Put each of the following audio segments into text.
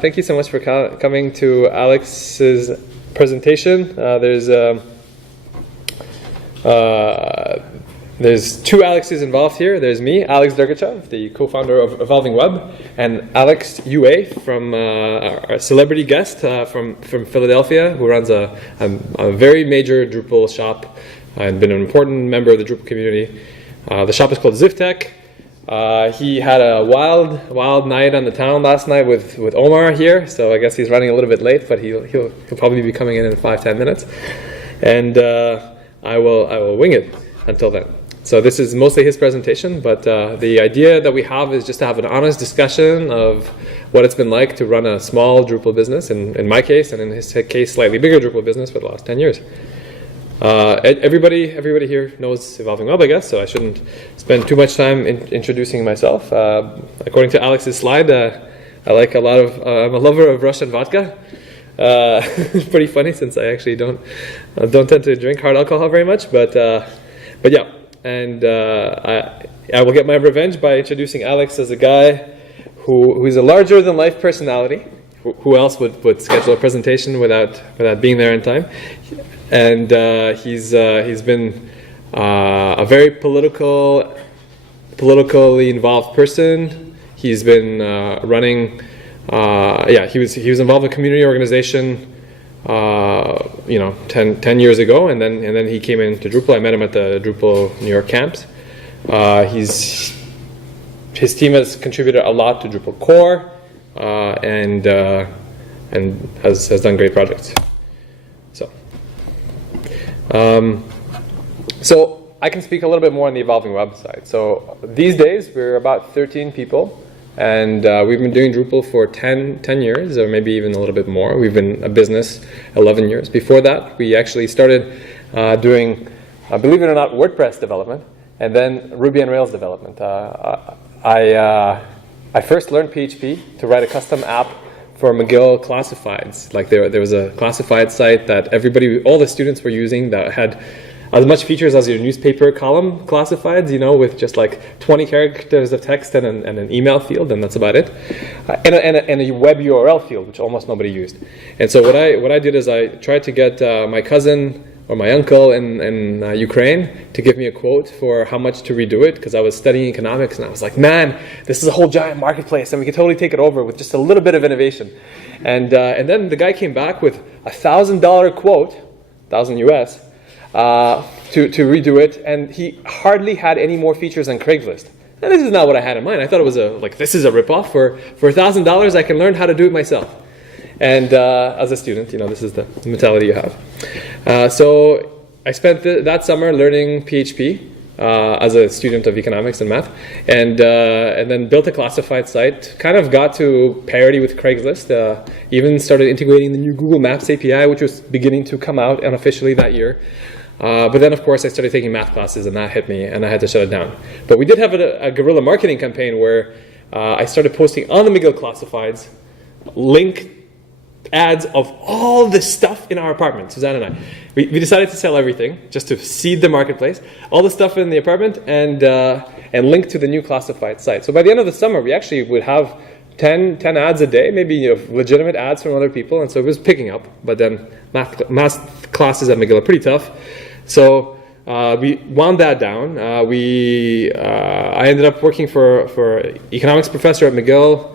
Thank you so much for coming to Alex's presentation. There's two Alexes involved here. There's me, Alex Dergachev, the co-founder of Evolving Web, and Alex Yue, from our celebrity guest from Philadelphia, who runs a very major Drupal shop and been an important member of the Drupal community. The shop is called Ziftech. He had a wild night on the town last night with Omar here, so I guess he's running a little bit late, but he'll probably be coming in 5-10 minutes, and I will wing it until then. So this is mostly his presentation, but the idea that we have is just to have an honest discussion of what it's been like to run a small Drupal business, in my case, and in his case, slightly bigger Drupal business for the last 10 years. Everybody here knows Evolving Web, I guess, so I shouldn't spend too much time introducing myself. According to Alex's slide, I like I'm a lover of Russian vodka. It's pretty funny since I actually don't tend to drink hard alcohol very much, but yeah, and I will get my revenge by introducing Alex as a guy who's a larger than life personality. Who else would schedule a presentation without being there in time? And he's been a very politically involved person. He's been running. He was involved in a community organization, 10 years ago, and then he came into Drupal. I met him at the Drupal New York camps. His team has contributed a lot to Drupal core, and has done great projects. So I can speak a little bit more on the Evolving Web side. So these days we're about 13 people, and we've been doing Drupal for 10 years, or maybe even a little bit more. We've been a business 11 years. Before that, we actually started doing, believe it or not, WordPress development, and then Ruby on Rails development. I first learned PHP to write a custom app for McGill classifieds. Like there was a classified site that all the students were using that had as much features as your newspaper column classifieds, with just like 20 characters of text and an email field, and that's about it, and a web URL field, which almost nobody used. And so what I did is I tried to get my cousin or my uncle in Ukraine to give me a quote for how much to redo it, because I was studying economics, and I was like, man, this is a whole giant marketplace, and we could totally take it over with just a little bit of innovation. And then the guy came back with $1,000 quote, $1,000 US, to redo it, and he hardly had any more features than Craigslist. And this is not what I had in mind. I thought it was this is a ripoff. For $1,000, I can learn how to do it myself. And as a student, this is the mentality you have. So I spent that summer learning PHP as a student of economics and math, and then built a classified site. Kind of got to parity with Craigslist. Even started integrating the new Google Maps API, which was beginning to come out unofficially that year. But then, of course, I started taking math classes, and that hit me, and I had to shut it down. But we did have a guerrilla marketing campaign where I started posting on the McGill classifieds link ads of all the stuff in our apartment. Suzanne and I, we decided to sell everything just to seed the marketplace, all the stuff in the apartment, and link to the new classified site. So by the end of the summer, we actually would have 10 ads a day, maybe legitimate ads from other people, and so it was picking up. But then math classes at McGill are pretty tough, so we wound that down. I ended up working for economics professor at McGill.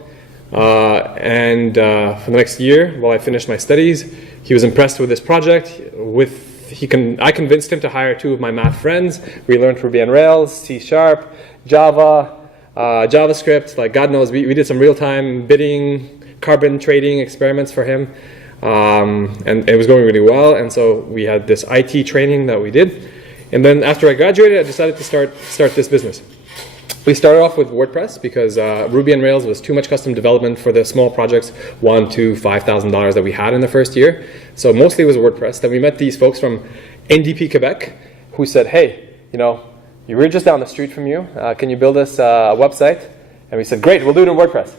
And for the next year, while I finished my studies, he was impressed with this project. I convinced him to hire 2 of my math friends. We learned Ruby on Rails, C#, Java, JavaScript. Like God knows, we did some real-time bidding, carbon trading experiments for him, and it was going really well. And so we had this IT training that we did. And then after I graduated, I decided to start this business. We started off with WordPress because Ruby on Rails was too much custom development for the small projects, $1,000 to $5,000 that we had in the first year. So mostly it was WordPress. Then we met these folks from NDP Quebec who said, hey, we're just down the street from you. Can you build us a website? And we said, great, we'll do it in WordPress.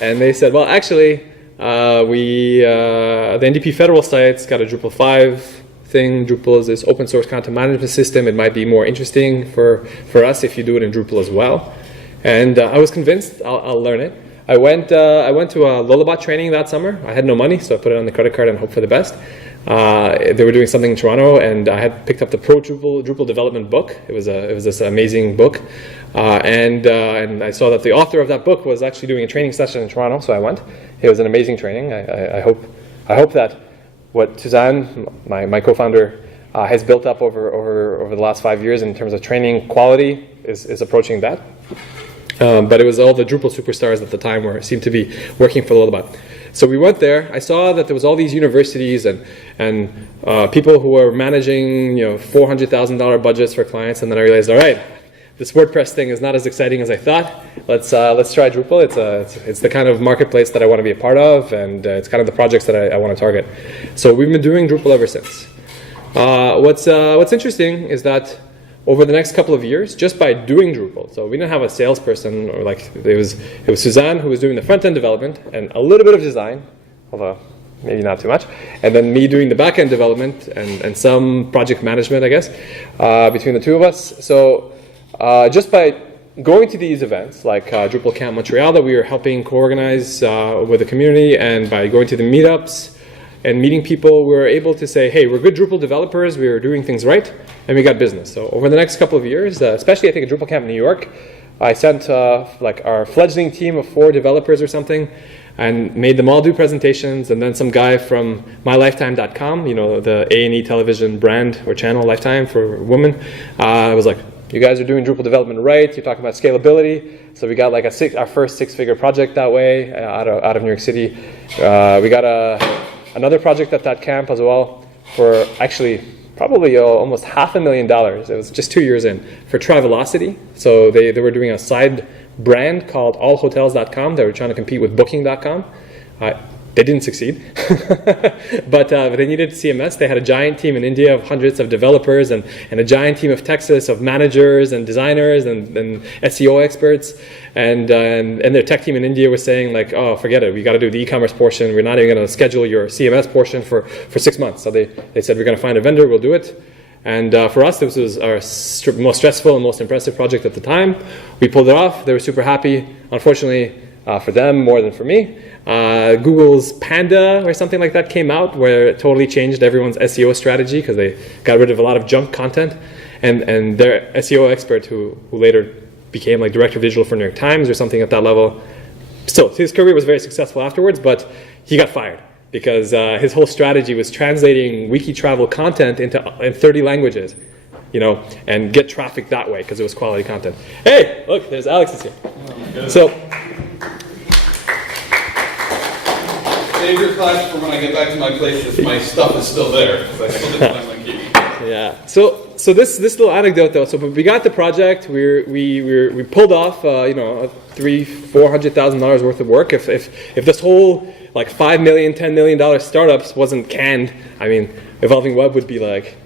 And they said, well, actually, the NDP federal site's got a Drupal 5 thing. Drupal is this open source content management system. It might be more interesting for us if you do it in Drupal as well. And I was convinced I'll learn it. I went to a Lullabot training that summer. I had no money, so I put it on the credit card and hoped for the best. They were doing something in Toronto, and I had picked up the Pro Drupal development book. It was this amazing book, and I saw that the author of that book was actually doing a training session in Toronto, so I went. It was an amazing training. I hope that what Suzanne, my co-founder, has built up over the last 5 years in terms of training quality is approaching that. But it was all the Drupal superstars at the time who seemed to be working for Lullabot. So we went there. I saw that there was all these universities and people who were managing $400,000 budgets for clients, and then I realized, all right, this WordPress thing is not as exciting as I thought. Let's try Drupal. It's the kind of marketplace that I want to be a part of, and it's kind of the projects that I want to target. So we've been doing Drupal ever since. What's interesting is that over the next couple of years, just by doing Drupal, so we didn't have a salesperson, or it was Suzanne who was doing the front-end development and a little bit of design, although maybe not too much, and then me doing the back-end development and some project management, I guess, between the two of us. So just by going to these events, like DrupalCamp Montreal that we were helping co-organize with the community, and by going to the meetups and meeting people, we were able to say, hey, we're good Drupal developers, we were doing things right, and we got business. So over the next couple of years, especially I think at DrupalCamp New York, I sent our fledgling team of 4 developers or something, and made them all do presentations, and then some guy from mylifetime.com, the A&E television brand or channel, Lifetime for women, was like, you guys are doing Drupal development right, you're talking about scalability. So we got our first 6-figure project that way out of New York City. We got another project at that camp as well for actually probably almost $500,000. It was just 2 years in for Travelocity. So they were doing a side brand called allhotels.com. They were trying to compete with booking.com. They didn't succeed, but they needed CMS. They had a giant team in India of hundreds of developers and a giant team of Texas of managers and designers and SEO experts. And their tech team in India was saying like, oh, forget it. We got to do the e-commerce portion. We're not even going to schedule your CMS portion for 6 months. So they said, we're going to find a vendor. We'll do it. And for us, this was our most stressful and most impressive project at the time. We pulled it off. They were super happy. Unfortunately, for them more than for me, Google's Panda or something like that came out, where it totally changed everyone's SEO strategy because they got rid of a lot of junk content. And their SEO expert, who later became like director of digital for New York Times or something at that level, still his career was very successful afterwards, but he got fired because his whole strategy was translating wiki travel content in 30 languages, and get traffic that way because it was quality content. Hey, look, there's Alex is here. Oh, so. Save your class for when I get back to my place. My stuff is still there because I still didn't find my key. Yeah. So this little anecdote though. So we got the project. We pulled off $300,000-$400,000 worth of work. If this whole like $5 million, $10 million startups wasn't canned, I mean, Evolving Web would be like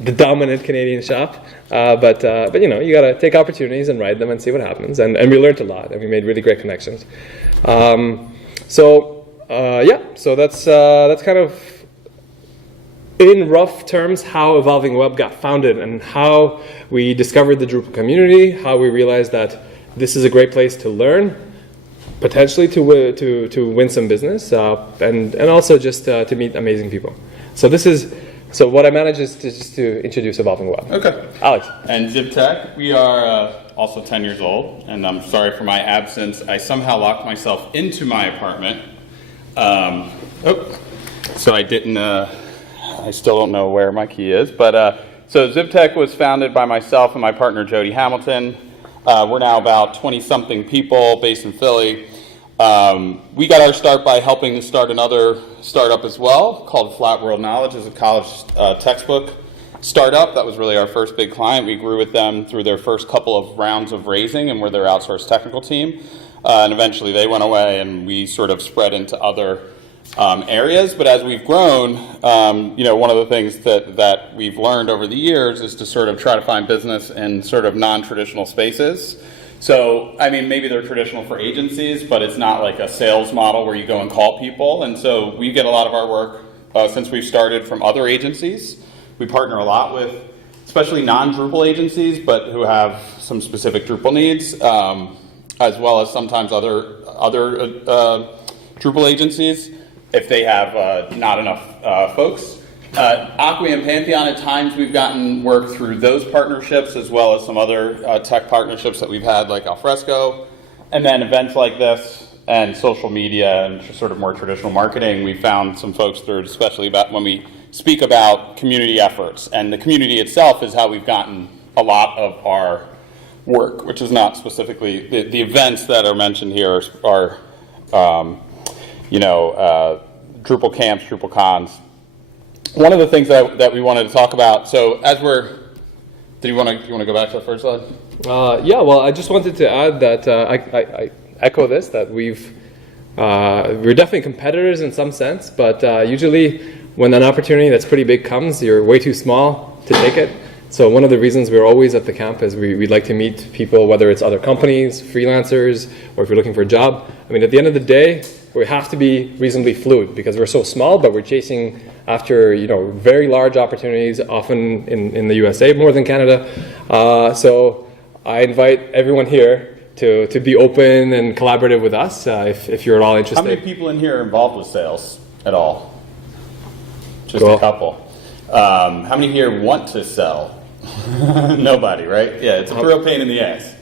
the dominant Canadian shop. But you got to take opportunities and ride them and see what happens. And we learned a lot and we made really great connections. So that's kind of, in rough terms, how Evolving Web got founded and how we discovered the Drupal community, how we realized that this is a great place to learn, potentially to win some business, and also just to meet amazing people. So what I managed is to introduce Evolving Web. Okay. Alex. And ZipTech, we are also 10 years old, and I'm sorry for my absence. I somehow locked myself into my apartment. So I didn't, I still don't know where my key is, but so ZipTech was founded by myself and my partner Jody Hamilton. We're now about 20-something people based in Philly. We got our start by helping to start another startup as well called Flat World Knowledge. It's a college textbook startup. That was really our first big client. We grew with them through their first couple of rounds of raising, and we're their outsourced technical team. And eventually they went away and we sort of spread into other areas. But as we've grown, one of the things that we've learned over the years is to sort of try to find business in sort of non-traditional spaces. So, I mean, maybe they're traditional for agencies, but it's not like a sales model where you go and call people. And so we get a lot of our work since we've started from other agencies. We partner a lot with, especially non-Drupal agencies, but who have some specific Drupal needs. as well as sometimes other Drupal agencies if they have not enough folks. Acquia and Pantheon, at times we've gotten work through those partnerships as well as some other tech partnerships that we've had, like Alfresco. And then events like this and social media and sort of more traditional marketing, we found some folks through, especially about when we speak about community efforts. And the community itself is how we've gotten a lot of our work, which is not specifically, the events that are mentioned here are Drupal camps, Drupal cons. One of the things that we wanted to talk about, so as do you want to go back to the first slide? Yeah, well, I just wanted to add that I echo this, that we're definitely competitors in some sense, but usually when an opportunity that's pretty big comes, you're way too small to take it. So one of the reasons we're always at the camp is we'd like to meet people, whether it's other companies, freelancers, or if you're looking for a job. I mean, at the end of the day, we have to be reasonably fluid because we're so small, but we're chasing after very large opportunities, often in the USA more than Canada. So I invite everyone here to be open and collaborative with us if you're at all interested. How many people in here are involved with sales at all? Just cool. A couple. How many here want to sell? Nobody, right? Yeah, it's a real pain in the ass.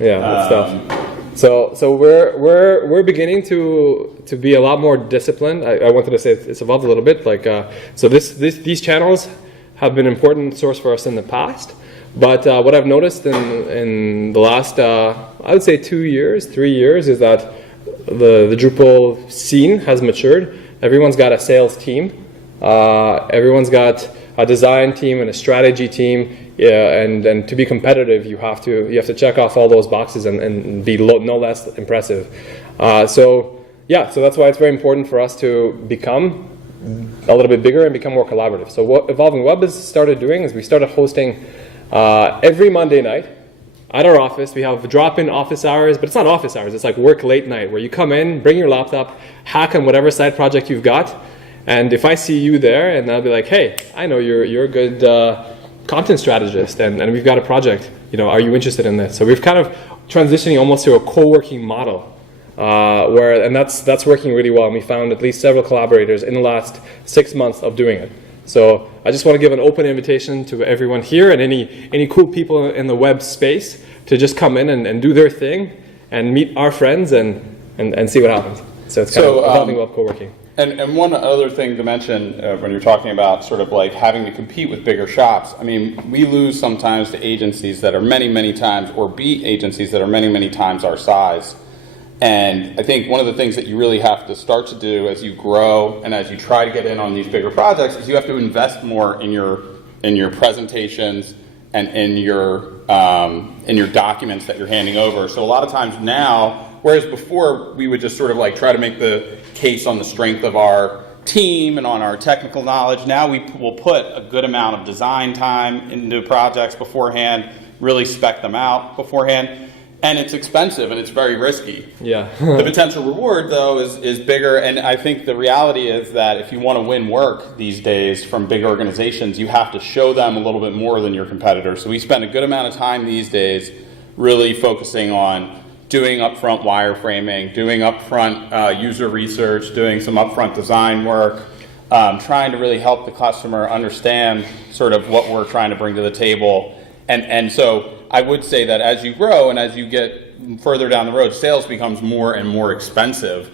Yeah, that's tough. So we're beginning to be a lot more disciplined. I wanted to say it's evolved a little bit. So these channels have been an important source for us in the past. But what I've noticed in the last I would say 2 years, 3 years is that the Drupal scene has matured. Everyone's got a sales team. Everyone's got a design team and a strategy team. Yeah, and to be competitive, you have to check off all those boxes and be no less impressive. So that's why it's very important for us to become a little bit bigger and become more collaborative. So what Evolving Web has started doing is we started hosting every Monday night at our office. We have drop-in office hours, but it's not office hours. It's like work late night where you come in, bring your laptop, hack on whatever side project you've got, and if I see you there, and I'll be like, hey, I know you're a good content strategist, and we've got a project. Are you interested in this? So we've kind of transitioning almost to a co-working model, and that's working really well. And we found at least several collaborators in the last 6 months of doing it. So I just want to give an open invitation to everyone here and any cool people in the web space to just come in and do their thing and meet our friends and see what happens. So it's kind of Evolving Web co-working. And one other thing to mention when you're talking about sort of like having to compete with bigger shops, I mean, we lose sometimes to agencies that are many, many times, or beat agencies that are many, many times our size. And I think one of the things that you really have to start to do as you grow and as you try to get in on these bigger projects is you have to invest more in your presentations and in your documents that you're handing over. So a lot of times now, whereas before we would just sort of like try to make the case on the strength of our team and on our technical knowledge, now we will put a good amount of design time into projects beforehand, really spec them out beforehand. And it's expensive and it's very risky. Yeah. The potential reward, though, is bigger. And I think the reality is that if you want to win work these days from big organizations, you have to show them a little bit more than your competitors. So we spend a good amount of time these days really focusing on doing upfront wireframing, doing upfront user research, doing some upfront design work, trying to really help the customer understand sort of what we're trying to bring to the table. And so I would say that as you grow and as you get further down the road, sales becomes more and more expensive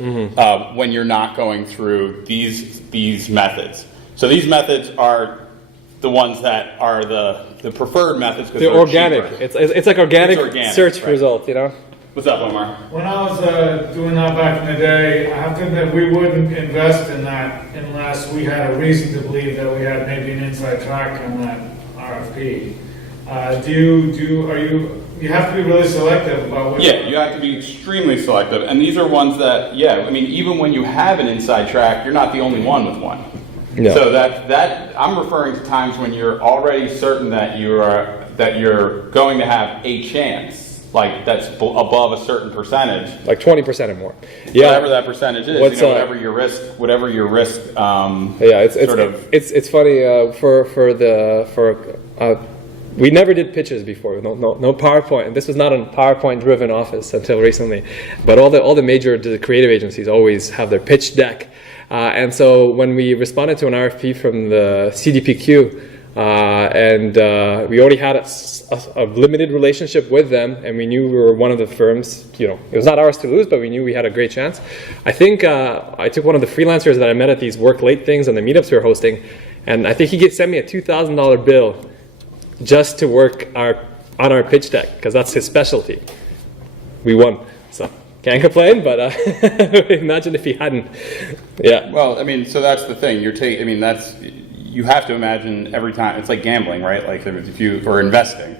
when you're not going through these methods. So these methods are the ones that are the preferred methods because they're organic. Cheaper. It's like organic search right. result, What's up, Omar? When I was doing that back in the day, I have to admit we wouldn't invest in that unless we had a reason to believe that we had maybe an inside track on that RFP. You have to be really selective about what. Yeah, you have to be extremely selective, and these are ones that, I mean, even when you have an inside track, you're not the only one with one. No. So that I'm referring to times when you're already certain that you're going to have a chance. Like that's above a certain percentage, like 20% or more. Yeah, whatever that percentage is. Whatever your risk. Yeah, it's funny for we never did pitches before. No PowerPoint. This was not a PowerPoint-driven office until recently. But all the major creative agencies always have their pitch deck. And so when we responded to an RFP from the CDPQ, and we already had a limited relationship with them, and we knew we were one of the firms, it was not ours to lose, but we knew we had a great chance. I think I took one of the freelancers that I met at these work late things and the meetups we were hosting, and I think he sent me a $2,000 bill just to work on our pitch deck, because that's his specialty. We won, so can't complain, but imagine if he hadn't. Yeah. Well, so that's the thing. You have to imagine every time, it's like gambling, right? Like or investing,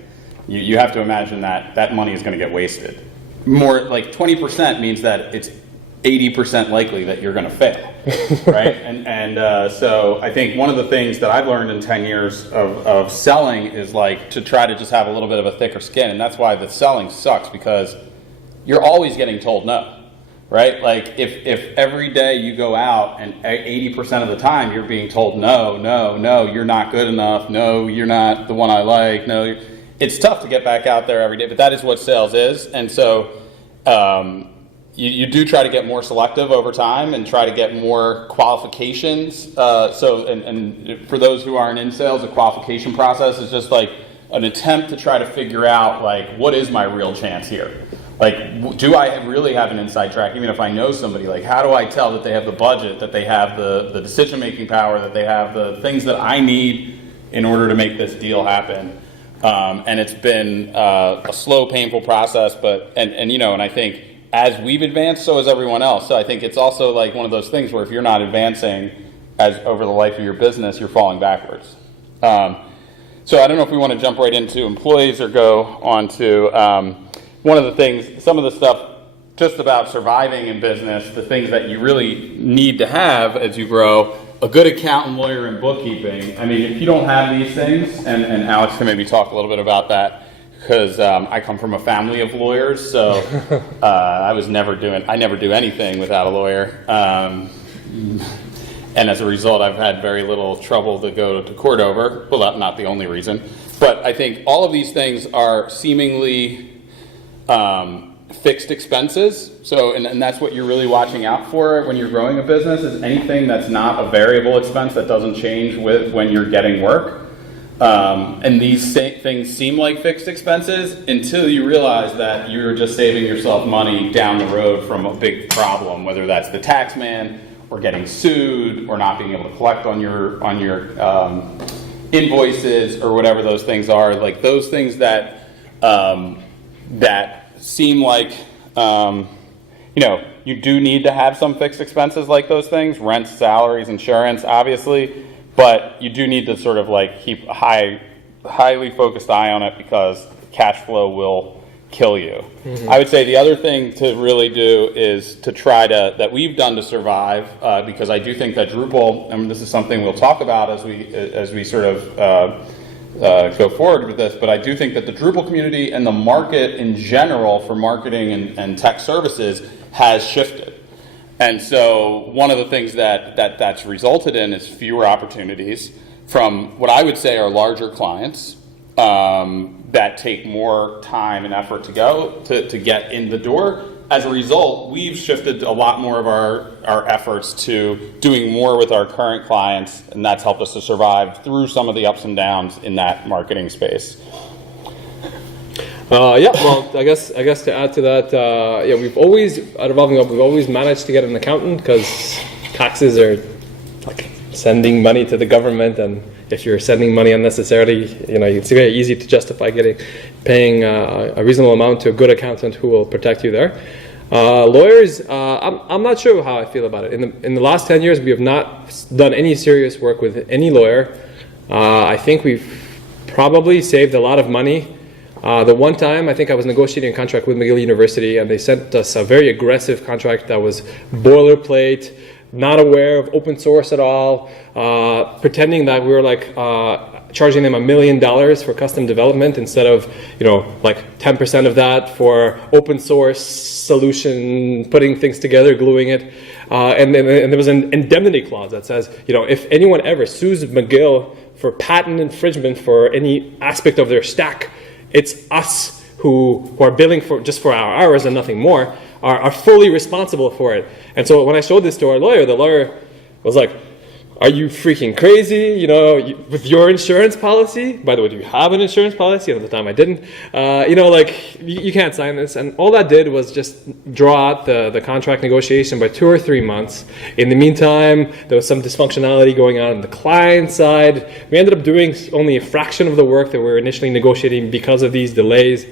you have to imagine that money is going to get wasted. More like 20% means that it's 80% likely that you're going to fail, right? So I think one of the things that I've learned in 10 years of selling is like to try to just have a little bit of a thicker skin, and that's why the selling sucks, because you're always getting told no. Right? Like if every day you go out and 80% of the time you're being told no, you're not good enough, no, you're not the one I like, no, it's tough to get back out there every day, but that is what sales is. And so you do try to get more selective over time and try to get more qualifications. And for those who aren't in sales, the qualification process is just like an attempt to try to figure out like, what is my real chance here? Like, do I really have an inside track, even if I know somebody? Like, how do I tell that they have the budget, that they have the decision-making power, that they have the things that I need in order to make this deal happen? And it's been a slow, painful process, but and I think as we've advanced, so has everyone else. So I think it's also like one of those things where if you're not advancing over the life of your business, you're falling backwards. So I don't know if we want to jump right into employees or go on to one of the things, some of the stuff just about surviving in business, the things that you really need to have as you grow, a good accountant, lawyer, and bookkeeping. If you don't have these things, and Alex can maybe talk a little bit about that, because I come from a family of lawyers, so I never do anything without a lawyer. And as a result, I've had very little trouble to go to court over. Well, that's not the only reason. But I think all of these things are seemingly fixed expenses. So, and that's what you're really watching out for when you're growing a business, is anything that's not a variable expense that doesn't change when you're getting work. And these things seem like fixed expenses until you realize that you're just saving yourself money down the road from a big problem, whether that's the tax man or getting sued or not being able to collect on your invoices or whatever those things are. Like those things that seem like, you do need to have some fixed expenses like those things, rent, salaries, insurance, obviously, but you do need to sort of like keep a highly focused eye on it, because cash flow will kill you. Mm-hmm. I would say the other thing to really do is to try that we've done to survive, because I do think that Drupal, and this is something we'll talk about as we sort of go forward with this, but I do think that the Drupal community and the market in general for marketing and tech services has shifted. And so one of the things that's resulted in is fewer opportunities from what I would say are larger clients that take more time and effort to get in the door. As a result, we've shifted a lot more of our efforts to doing more with our current clients, and that's helped us to survive through some of the ups and downs in that marketing space. Well, I guess to add to that, we've always, at Evolving Up, we've always managed to get an accountant, because taxes are like sending money to the government, and if you're sending money unnecessarily, it's very easy to justify paying a reasonable amount to a good accountant who will protect you there. Lawyers, I'm not sure how I feel about it. In the last 10 years, we have not done any serious work with any lawyer. I think we've probably saved a lot of money. The one time, I think I was negotiating a contract with McGill University, and they sent us a very aggressive contract that was boilerplate, not aware of open source at all, pretending that we were like charging them $1 million for custom development instead of, like 10% of that for open source solution, putting things together, gluing it. And there was an indemnity clause that says, if anyone ever sues McGill for patent infringement for any aspect of their stack, it's us who are billing for just for our hours and nothing more, are fully responsible for it. And so when I showed this to our lawyer, the lawyer was like, are you freaking crazy? You know, with your insurance policy? By the way, do you have an insurance policy? At the time I didn't. You know, like, you can't sign this. And all that did was just draw out the contract negotiation by 2 or 3 months. In the meantime, there was some dysfunctionality going on the client side. We ended up doing only a fraction of the work that we were initially negotiating because of these delays.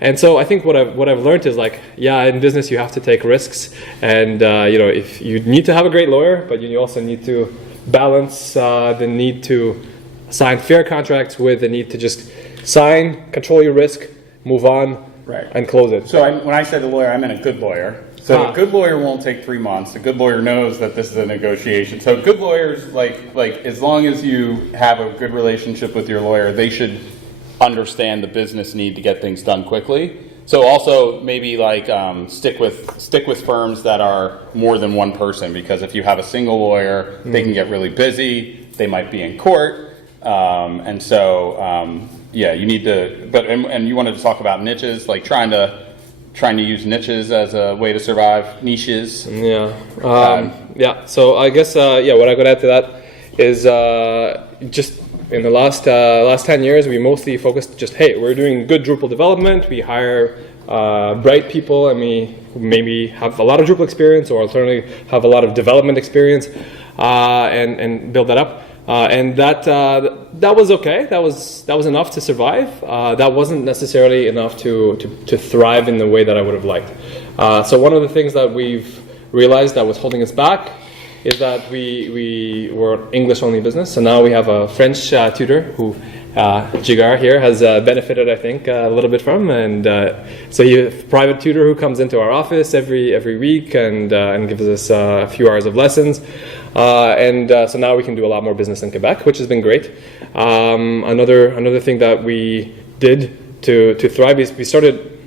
And so I think what I've learned is, like, yeah, in business you have to take risks. And, you know, if you need to have a great lawyer, but you also need to balance the need to sign fair contracts with the need to just sign, control your risk, move on, and close it. So when I said the lawyer, I meant a good lawyer. So a good lawyer won't take 3 months. A good lawyer knows that this is a negotiation. So good lawyers, like as long as you have a good relationship with your lawyer, they should understand the business need to get things done quickly. So also maybe like stick with firms that are more than one person, because if you have a single lawyer, they can get really busy. They might be in court, and so yeah, you need to. But and you wanted to talk about niches, like trying to use niches as a way to survive, niches. Yeah, yeah. So I guess yeah, what I could add to that is just. In the last 10 years, we mostly focused just, hey, we're doing good Drupal development. We hire bright people, and we maybe have a lot of Drupal experience, or alternatively have a lot of development experience, and build that up. And that was okay. That was enough to survive. That wasn't necessarily enough to thrive in the way that I would have liked. So one of the things that we've realized that was holding us back is that we were an English-only business, so now we have a French tutor who Jigar here has benefited, I think, a little bit from, and so he has a private tutor who comes into our office every week and gives us a few hours of lessons, and so now we can do a lot more business in Quebec, which has been great. Another thing that we did to thrive is we started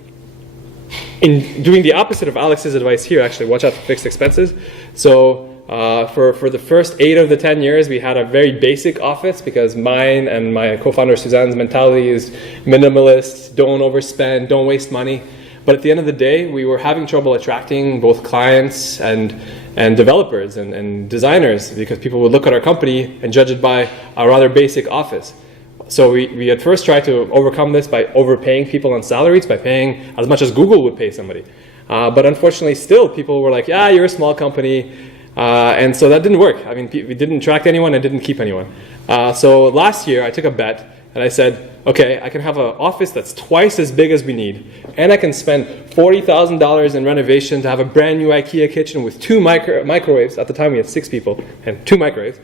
in doing the opposite of Alex's advice here. Actually, watch out for fixed expenses. So. For the first 8 of the 10 years, we had a very basic office, because mine and my co-founder Suzanne's mentality is minimalist, don't overspend, don't waste money. But at the end of the day, we were having trouble attracting both clients and developers and designers, because people would look at our company and judge it by a rather basic office. So we at first tried to overcome this by overpaying people on salaries, by paying as much as Google would pay somebody. But unfortunately, still, people were like, yeah, you're a small company. And so that didn't work. I mean, we didn't attract anyone and didn't keep anyone. So last year I took a bet and I said, okay, I can have an office that's twice as big as we need, and I can spend $40,000 in renovation to have a brand new IKEA kitchen with 2 microwaves. At the time we had 6 people and 2 microwaves.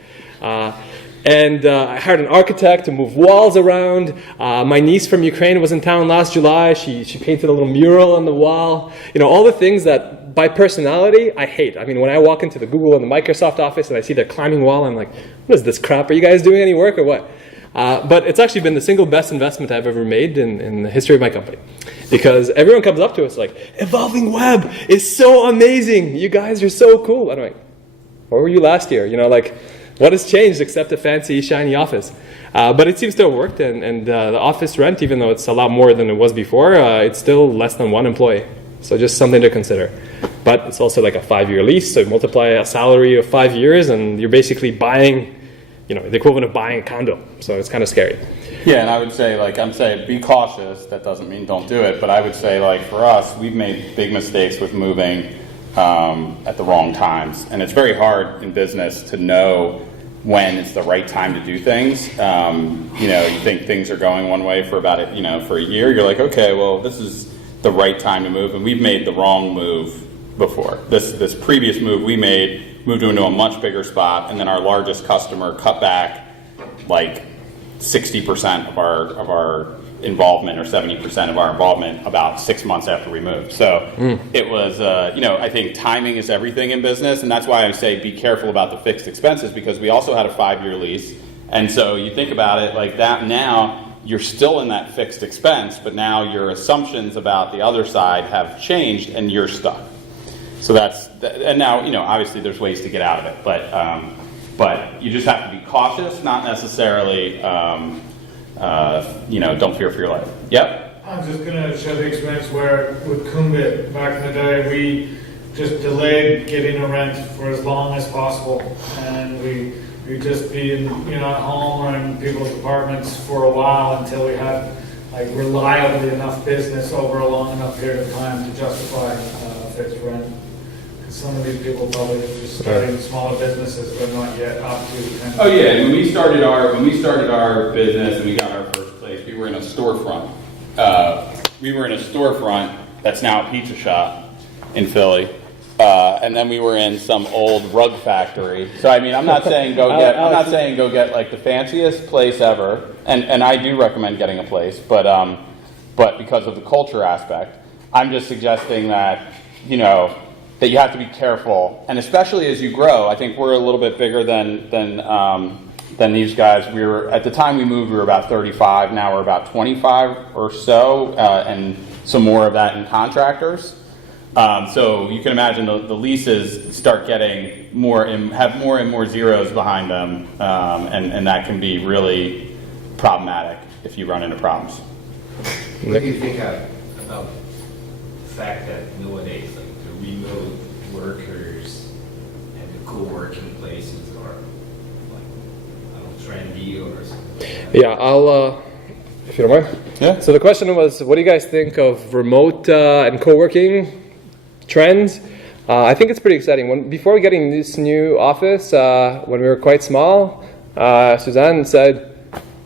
And I hired an architect to move walls around. My niece from Ukraine was in town last July. She painted a little mural on the wall. You know, all the things that by personality I hate. I mean, when I walk into the Google and the Microsoft office and I see their climbing wall, I'm like, what is this crap? Are you guys doing any work or what? But it's actually been the single best investment I've ever made in the history of my company. Because everyone comes up to us like, Evolving Web is so amazing. You guys are so cool. I'm like, where were you last year? You know, like, what has changed except a fancy, shiny office? But it seems to have worked, and the office rent, even though it's a lot more than it was before, it's still less than 1 employee. So just something to consider. But it's also like a 5-year lease, so you multiply a salary of 5 years, and you're basically buying, you know, the equivalent of buying a condo. So it's kind of scary. Yeah, and I would say, like, I'm saying, be cautious. That doesn't mean don't do it. But I would say, like, for us, we've made big mistakes with moving at the wrong times. And it's very hard in business to know when it's the right time to do things. You know, you think things are going one way for about, you know, for a year. You're like, okay, well, this is the right time to move. And we've made the wrong move before. This previous move we moved into a much bigger spot, and then our largest customer cut back like 60% of our involvement, or 70% of our involvement, about 6 months after we moved. So it was, you know, I think timing is everything in business, and that's why I say be careful about the fixed expenses, because we also had a 5-year lease, and so you think about it like that. Now you're still in that fixed expense, but now your assumptions about the other side have changed, and you're stuck. So and now, you know, obviously there's ways to get out of it, but But you just have to be cautious, not necessarily, don't fear for your life. Yep. I'm just going to share the experience where with Kumbit back in the day, we just delayed getting a rent for as long as possible, and we'd just be in, at home or in people's apartments for a while until we had like reliably enough business over a long enough period of time to justify fixed rent. Because some of these people probably just starting smaller businesses, but not yet up to. Oh yeah, when we started our business and we got our first place, we were in a storefront. That's now a pizza shop in Philly. And then we were in some old rug factory. So I mean, I'm not saying go get like the fanciest place ever, and I do recommend getting a place, but because of the culture aspect, I'm just suggesting that that you have to be careful, and especially as you grow. I think we're a little bit bigger than these guys. We were at the time we moved, we were about 35. Now we're about 25 or so, and some more of that in contractors. So you can imagine the leases start getting more and have more and more zeros behind them, and that can be really problematic if you run into problems. What do you think about the fact that nowadays, like the remote workers and the co-working places are like, trendy or something? Yeah, I'll, if you don't mind. Yeah. So the question was, what do you guys think of remote and co-working trends? I think it's pretty exciting. Before getting this new office, when we were quite small, Suzanne said,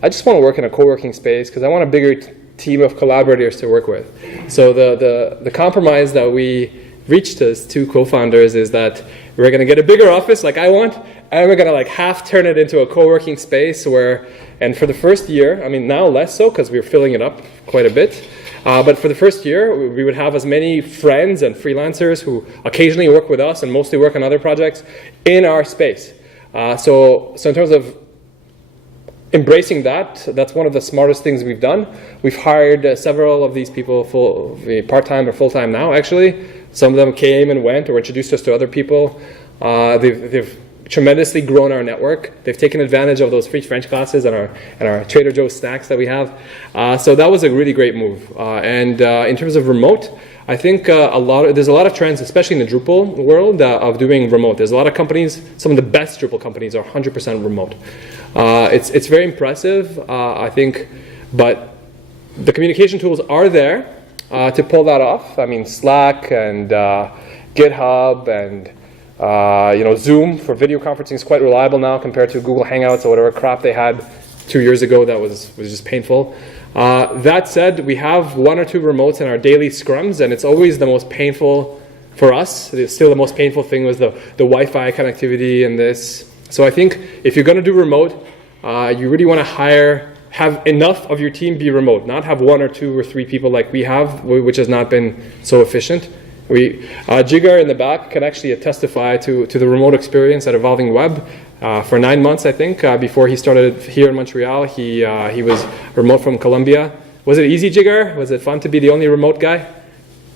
I just want to work in a co-working space because I want a bigger team of collaborators to work with. So the compromise that we reached as two co-founders is that we're going to get a bigger office like I want, and we're going to like half turn it into a co-working space and for the first year, I mean now less so because we're filling it up quite a bit, but for the first year we would have as many friends and freelancers who occasionally work with us and mostly work on other projects in our space. So in terms of embracing that's one of the smartest things we've done. We've hired several of these people part-time or full-time now, actually. Some of them came and went or introduced us to other people. They've tremendously grown our network. They've taken advantage of those free French classes and our Trader Joe's snacks that we have. So that was a really great move. And in terms of remote, I think there's a lot of trends, especially in the Drupal world, of doing remote. There's a lot of companies, some of the best Drupal companies are 100% remote. It's very impressive, I think, but the communication tools are there to pull that off. I mean, Slack and GitHub and Zoom for video conferencing is quite reliable now compared to Google Hangouts or whatever crap they had 2 years ago that was just painful. That said, we have one or two remotes in our daily scrums, and it's always the most painful for us. It's still the most painful thing was the Wi-Fi connectivity and this. So I think if you're going to do remote, you really want to have enough of your team be remote, not have one or two or three people like we have, which has not been so efficient. Jigar in the back can actually testify to the remote experience at Evolving Web. For 9 months, I think, before he started here in Montreal, he was remote from Colombia. Was it easy, Jigar? Was it fun to be the only remote guy?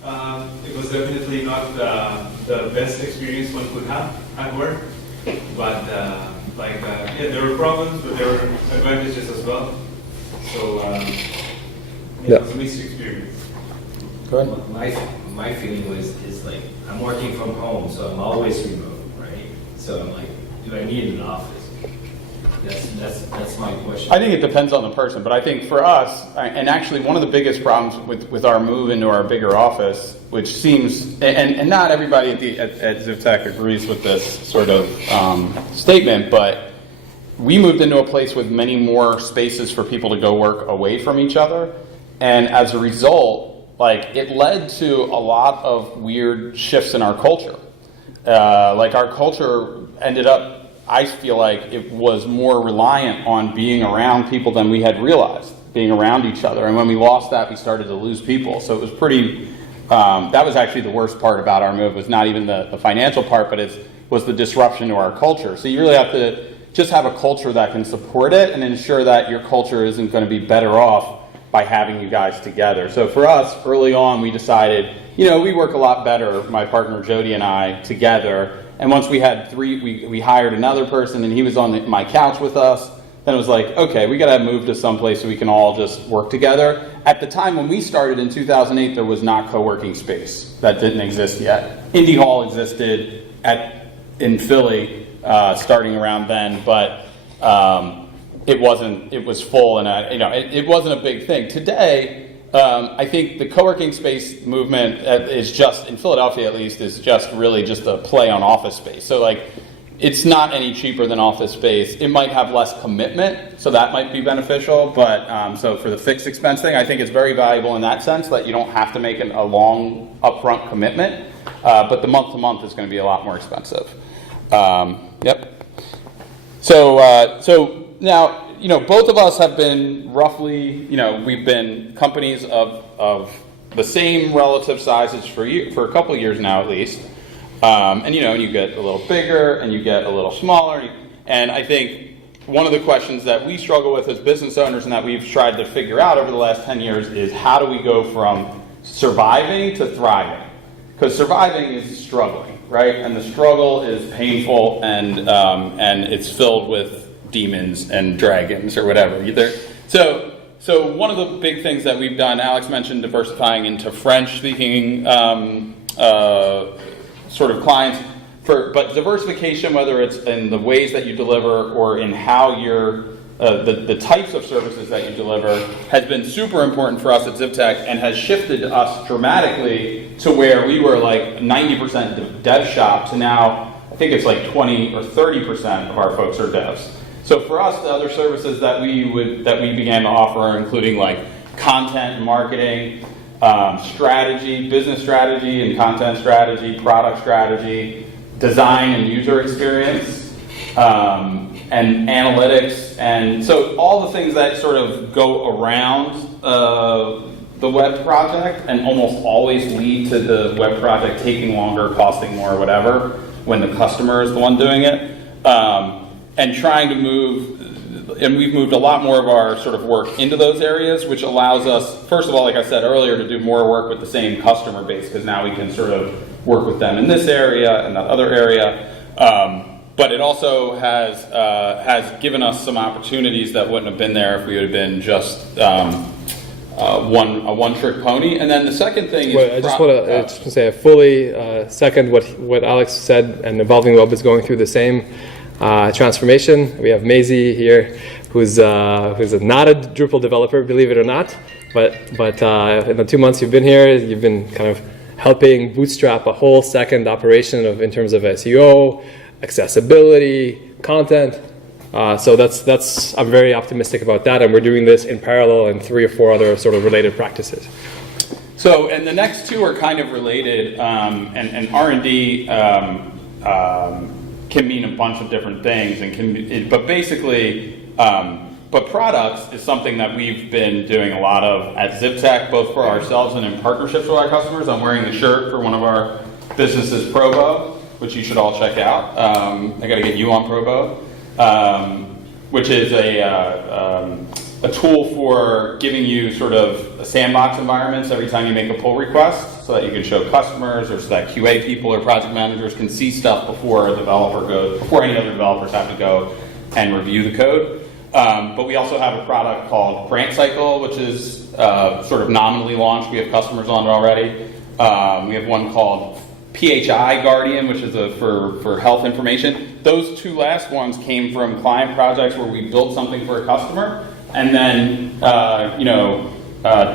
It was definitely not the best experience one could have at work, but there were problems, but there were advantages as well. So it was a mixed experience. Go ahead. My feeling is like I'm working from home, so I'm always remote, right? So I'm like, do I need an office? That's my question. I think it depends on the person, but I think for us, and actually one of the biggest problems with our move into our bigger office, which seems, and not everybody at ZipTech agrees with this sort of statement, but we moved into a place with many more spaces for people to go work away from each other, and as a result, it led to a lot of weird shifts in our culture. Our culture ended up, I feel like it was more reliant on being around people than we had realized, being around each other. And when we lost that, we started to lose people. So it was pretty, that was actually the worst part about our move, was not even the financial part, but it was the disruption to our culture. So you really have to just have a culture that can support it and ensure that your culture isn't going to be better off by having you guys together. So for us, early on, we decided, we work a lot better, my partner Jody and I, together, And once we had 3, we hired another person, and he was on my couch with us. Then it was like, okay, we got to move to some place so we can all just work together. At the time when we started in 2008, there was not co-working space. That didn't exist yet. Indie Hall existed in Philly starting around then, but it wasn't. It was full, and it wasn't a big thing. Today, I think the co-working space movement is just, in Philadelphia at least, is just really just a play on office space. So like, it's not any cheaper than office space. It might have less commitment, so that might be beneficial. But so for the fixed expense thing, I think it's very valuable in that sense that you don't have to make a long upfront commitment. But the month-to-month is going to be a lot more expensive. Yep. So now, both of us have been roughly, we've been companies of the same relative sizes for a couple of years now at least. And you get a little bigger and you get a little smaller. And I think one of the questions that we struggle with as business owners and that we've tried to figure out over the last 10 years is how do we go from surviving to thriving? Because surviving is struggling, right? And the struggle is painful and it's filled with demons and dragons or whatever. So one of the big things that we've done, Alex mentioned diversifying into French-speaking sort of clients, but diversification, whether it's in the ways that you deliver or in how the types of services that you deliver, has been super important for us at ZipTech and has shifted us dramatically to where we were like 90% dev shop to now, I think it's like 20 or 30% of our folks are devs. So for us, the other services that we began to offer are including like content and marketing, strategy, business strategy and content strategy, product strategy, design and user experience, and analytics, and so all the things that sort of go around the web project and almost always lead to the web project taking longer, costing more, whatever, when the customer is the one doing it, and trying to move. And we've moved a lot more of our sort of work into those areas, which allows us, first of all, like I said earlier, to do more work with the same customer base, because now we can sort of work with them in this area and that other area. But it also has given us some opportunities that wouldn't have been there if we would have been just a one-trick pony. And then the second thing is... Well, I just want to say I fully second what Alex said, and Evolving Web is going through the same transformation. We have Maisie here, who's not a Drupal developer, believe it or not, but in the 2 months you've been here, you've been kind of helping bootstrap a whole second operation in terms of SEO, accessibility, content. So that's I'm very optimistic about that, and we're doing this in parallel in 3 or 4 other sort of related practices. So, and the next two are kind of related, and R&D can mean a bunch of different things, and but basically, but products is something that we've been doing a lot of at ZipTech, both for ourselves and in partnerships with our customers. I'm wearing the shirt for one of our businesses, Provo, which you should all check out. I got to get you on Provo, which is a tool for giving you sort of sandbox environments every time you make a pull request, so that you can show customers or so that QA people or project managers can see stuff before any other developers have to go and review the code. But we also have a product called Grant Cycle, which is sort of nominally launched. We have customers on it already. We have one called PHI Guardian, which is for health information. Those 2 last ones came from client projects where we built something for a customer and then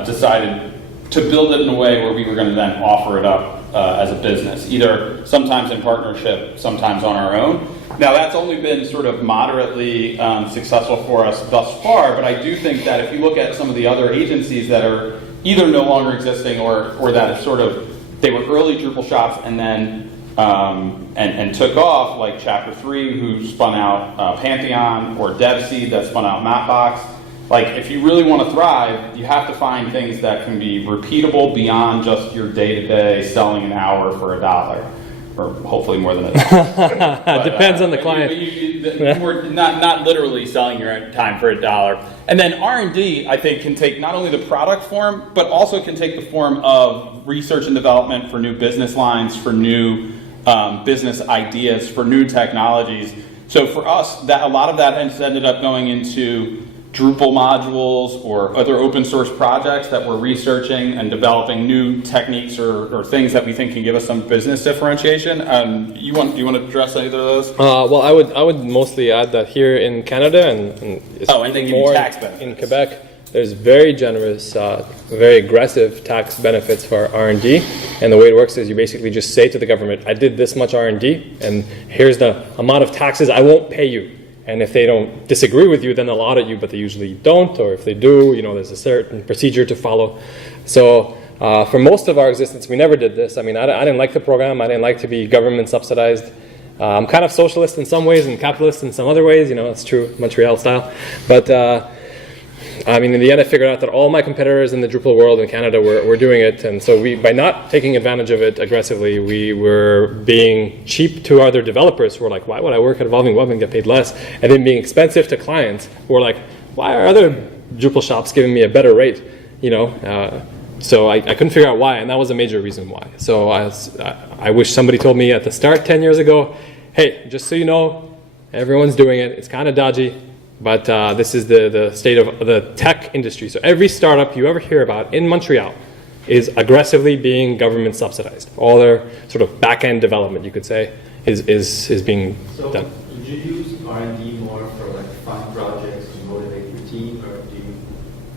decided to build it in a way where we were going to then offer it up as a business, either sometimes in partnership, sometimes on our own. Now that's only been sort of moderately successful for us thus far, but I do think that if you look at some of the other agencies that are either no longer existing or that have sort of, they were early Drupal shops and then and took off, like Chapter 3, who spun out Pantheon, or DevSeed that spun out Mapbox. Like, if you really want to thrive, you have to find things that can be repeatable beyond just your day-to-day selling an hour for $1, or hopefully more than $1. Depends on the client. We're not literally selling your time for $1. And then R&D, I think, can take not only the product form, but also can take the form of research and development for new business lines, for new business ideas for new technologies. So for us, a lot of that has ended up going into Drupal modules or other open source projects that we're researching and developing new techniques or things that we think can give us some business differentiation. Do you want to address either of those? Well, I would mostly add that here in Canada and and they give you tax benefits. In Quebec, there's very generous, very aggressive tax benefits for R&D. And the way it works is you basically just say to the government, I did this much R&D, and here's the amount of taxes I won't pay you. And if they don't disagree with you, then they'll audit you, but they usually don't. Or if they do, there's a certain procedure to follow. So for most of our existence, we never did this. I mean, I didn't like the program. I didn't like to be government subsidized. I'm kind of socialist in some ways and capitalist in some other ways. It's true, Montreal style. But I mean, in the end, I figured out that all my competitors in the Drupal world in Canada were doing it. And so by not taking advantage of it aggressively, we were being cheap to other developers who were like, why would I work at Evolving Web and get paid less? And then being expensive to clients who were like, why are other Drupal shops giving me a better rate? So I couldn't figure out why, and that was a major reason why. So I wish somebody told me at the start 10 years ago, hey, just so you know, everyone's doing it. It's kind of dodgy. But this is the state of the tech industry. So every startup you ever hear about in Montreal is aggressively being government subsidized. All their sort of back-end development, you could say, is being done. So did you use R&D more for like fun projects to motivate your team, or do you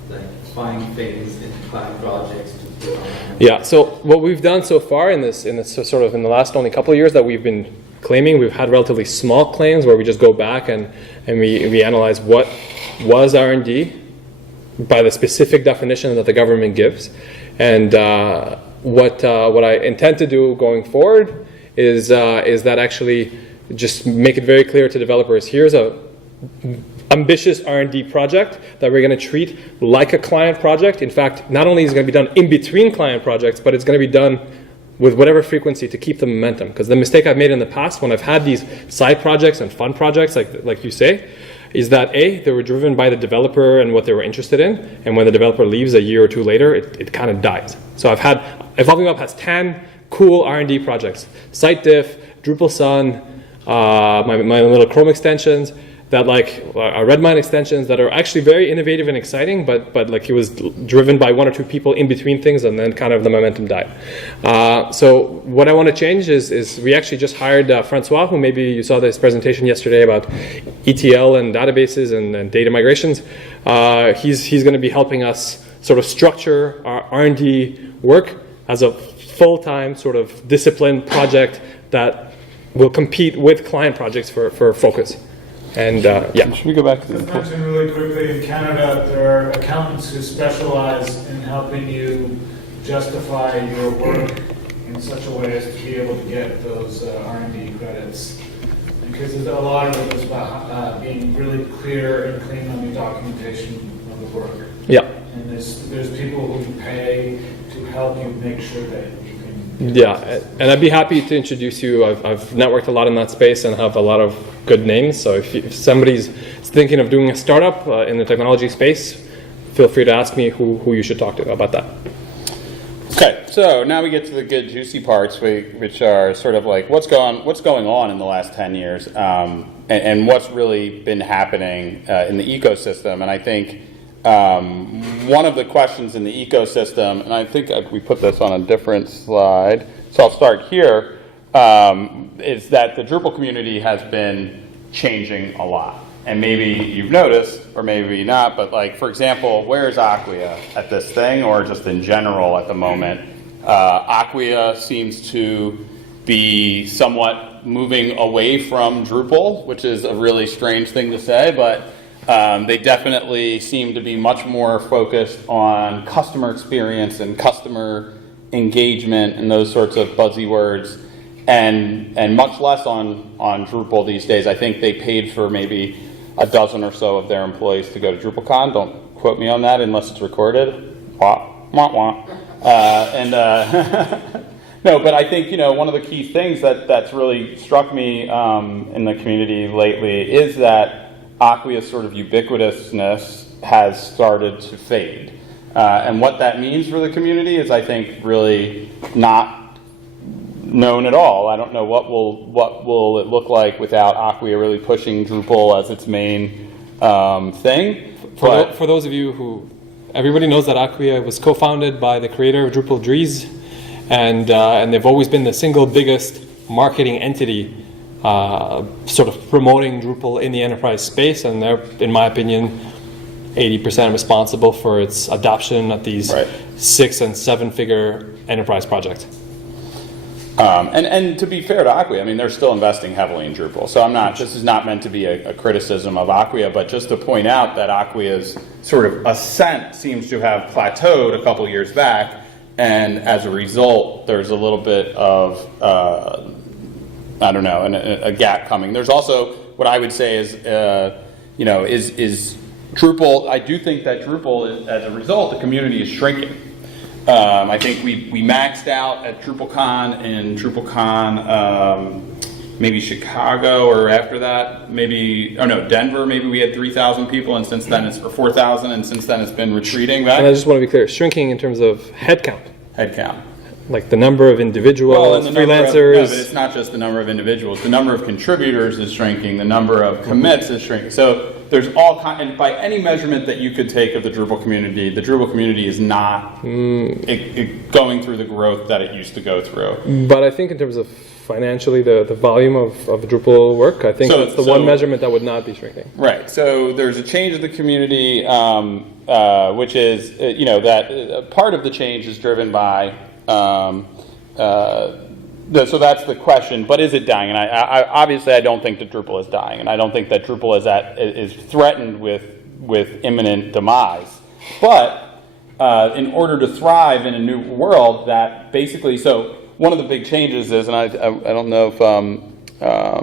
like find things in client projects to do? Yeah. So what we've done so far in this sort of in the last only couple of years that we've been claiming, we've had relatively small claims where we just go back and we analyze what was R&D by the specific definition that the government gives. And what I intend to do going forward is that actually just make it very clear to developers, here's a ambitious R&D project that we're going to treat like a client project. In fact, not only is it going to be done in between client projects, but it's going to be done with whatever frequency to keep the momentum. Because the mistake I've made in the past when I've had these side projects and fun projects, like you say, is that they were driven by the developer and what they were interested in, and when the developer leaves a year or two later, it kind of dies. So Evolving Web has 10 cool R&D projects. Site diff, Drupal Sun, my little Chrome extensions, that are Redmine extensions that are actually very innovative and exciting, but like it was driven by one or two people in between things, and then kind of the momentum died. So what I want to change is we actually just hired Francois, who maybe you saw this presentation yesterday about ETL and databases and data migrations. He's going to be helping us sort of structure our R&D work as a full-time sort of disciplined project that will compete with client projects for focus. And yeah. Should we go back to Just mention really quickly, in Canada, there are accountants who specialize in helping you justify your work in such a way as to be able to get those R&D credits. Because a lot of it is about being really clear and clean on the documentation of the work. Yeah. And there's people who pay to help you make sure that you can. Yeah, and I'd be happy to introduce you. I've networked a lot in that space and have a lot of good names. So if somebody's thinking of doing a startup in the technology space, feel free to ask me who you should talk to about that. Okay, so now we get to the good juicy parts, which are sort of like what's going on in the last 10 years, and what's really been happening in the ecosystem. And I think one of the questions in the ecosystem, and I think we put this on a different slide, so I'll start here, is that the Drupal community has been changing a lot. And maybe you've noticed, or maybe not, but like, for example, where's Acquia at this thing, or just in general at the moment? Acquia seems to be somewhat moving away from Drupal, which is a really strange thing to say, but they definitely seem to be much more focused on customer experience and customer engagement and those sorts of buzzy words, and much less on Drupal these days. I think they paid for maybe a dozen or so of their employees to go to DrupalCon. Don't quote me on that unless it's recorded. Wah, wah, wah. No, but I think, one of the key things that's really struck me in the community lately is that Acquia's sort of ubiquitousness has started to fade. And what that means for the community is, I think, really not known at all. I don't know what will it look like without Acquia really pushing Drupal as its main thing. For those of you who, everybody knows that Acquia was co-founded by the creator of Drupal, Dries, and they've always been the single biggest marketing entity sort of promoting Drupal in the enterprise space, and they're, in my opinion, 80% responsible for its adoption at these 6- and 7-figure enterprise projects. And to be fair to Acquia, I mean, they're still investing heavily in Drupal. So this is not meant to be a criticism of Acquia, but just to point out that Acquia's sort of ascent seems to have plateaued a couple years back, and as a result, there's a little bit of, I don't know, a gap coming. There's also what I would say is, is Drupal. I do think that Drupal, as a result, the community is shrinking. I think we maxed out at DrupalCon in DrupalCon, maybe Chicago, or after that, Denver. Maybe we had 3,000 people, and since then it's 4,000, and since then it's been retreating back. And I just want to be clear, shrinking in terms of headcount. Headcount. Like the number of individuals, freelancers. No, but it's not just the number of individuals. The number of contributors is shrinking. The number of commits is shrinking. So there's all kind, and by any measurement that you could take of the Drupal community is not going through the growth that it used to go through. But I think in terms of financially, the volume of Drupal work, I think that's the one measurement that would not be shrinking. Right. So there's a change of the community, which is, that part of the change is driven by. So that's the question. But is it dying? And I obviously I don't think that Drupal is dying, and I don't think that Drupal is threatened with imminent demise. But in order to thrive in a new world, that basically, so one of the big changes is, and I don't know if I